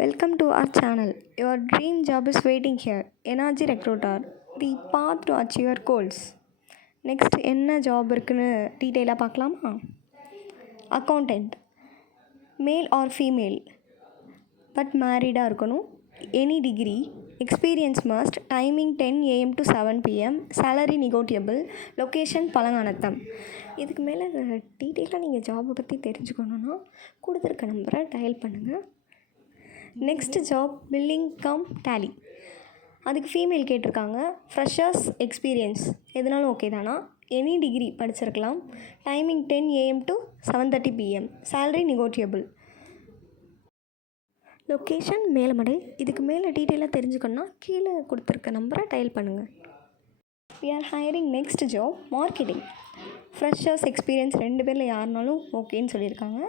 Welcome to our channel. Your dream job is waiting here. Energy Recruiter, the path to achieve your goals. Next என்ன job இருக்குன்னு டீட்டெயிலாக பார்க்கலாமா? Accountant, male or female, but மேரிடாக இருக்கணும். Any degree, experience must, timing 10 AM to 7 PM, salary negotiable, location Palanganatham. இதுக்கு மேலே டீட்டெயிலாக நீங்கள் ஜாபை பற்றி தெரிஞ்சுக்கணுன்னா கொடுத்துருக்க நம்பரை டயல் பண்ணுங்கள். Next job billing cum tally. அதுக்கு ஃபீமேல் கேட்டிருக்காங்க. ஃப்ரெஷர்ஸ் எக்ஸ்பீரியன்ஸ் எதுனாலும் ஓகே தானா? எனி டிகிரி படிச்சிருக்கலாம். Timing 10 AM to 7:30 PM, salary negotiable, location Melamadai. இதுக்கு மேலே டீட்டெயிலாக தெரிஞ்சுக்கணுன்னா கீழே கொடுத்துருக்க நம்பரை டயல் பண்ணுங்கள். We are hiring next job marketing. Freshers experience 2 பேரில் யாருனாலும் ஓகேன்னு சொல்லியிருக்காங்க.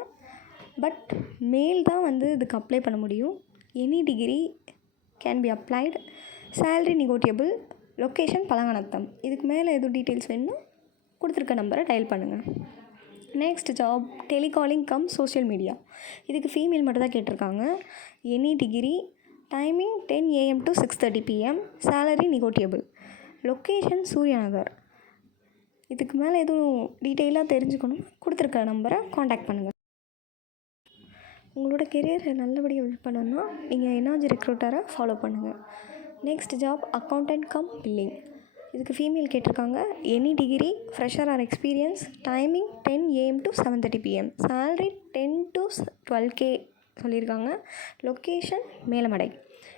பட் மேல் தான் இதுக்கு அப்ளை பண்ண முடியும். Any degree can be applied, salary negotiable, location Palanganatham. இதுக்கு மேலே எதுவும் டீட்டெயில்ஸ் வேணும்னா கொடுத்துருக்க நம்பரை டயல் பண்ணுங்கள். Next job telecalling cum social media. இதுக்கு ஃபீமேல் மட்டும் தான் கேட்டிருக்காங்க. Any degree, timing 10 AM to 6:30 PM, salary negotiable, location Suryanagar. இதுக்கு மேலே எதுவும் டீட்டெயிலாக தெரிஞ்சுக்கணும் கொடுத்துருக்க நம்பரை காண்டாக்ட் பண்ணுங்கள். உங்களோட கெரியரை நல்லபடியாக பில்ட் பண்ணணும்னா நீங்கள் எனர்ஜி ரெக்ரூட்டரை ஃபாலோ பண்ணுங்கள். Next job accountant cum billing. இதுக்கு ஃபீமேல் கேட்டிருக்காங்க. Any degree, fresher or experience, timing 10 AM to 7:30 PM, salary 10 to 12K சொல்லியிருக்காங்க, லொக்கேஷன் மேலமடை.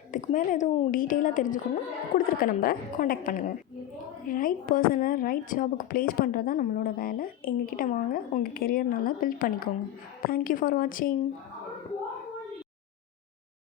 இதுக்கு மேலே எதுவும் டீட்டெயிலாக தெரிஞ்சுக்கணும்னா கொடுத்துருக்க நம்பரை காண்டாக்ட் பண்ணுங்கள். ரைட் பர்சனை ரைட் ஜாபுக்கு ப்ளேஸ் பண்ணுறது தான் நம்மளோட வேலை. எங்ககிட்ட வாங்க, உங்கள் கெரியர் நல்லா பில்ட் பண்ணிக்கோங்க. தேங்க்யூ ஃபார் வாட்சிங்.